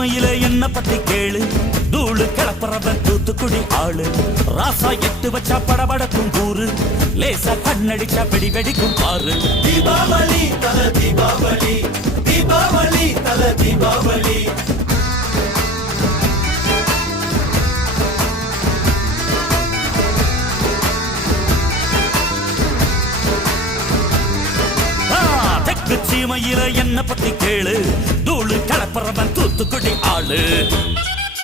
சீமையில என்ன பத்தி கேளு, தூளு கிளப்புறவன் தூத்துக்குடி ஆளு. ராசா எட்டு வச்சா படபடக்கும் கூறு, லேசா கண்ணடிச்சா வெடி வெடிக்கும் பாரு. தீபாவளி தல தீபாவளி, தீபாவளி தல தீபாவளி. தெற்கு சீமையில என்ன பத்தி கேளு, தூளு கிளப்புறவன் தூத்துக்குடி ஆளு.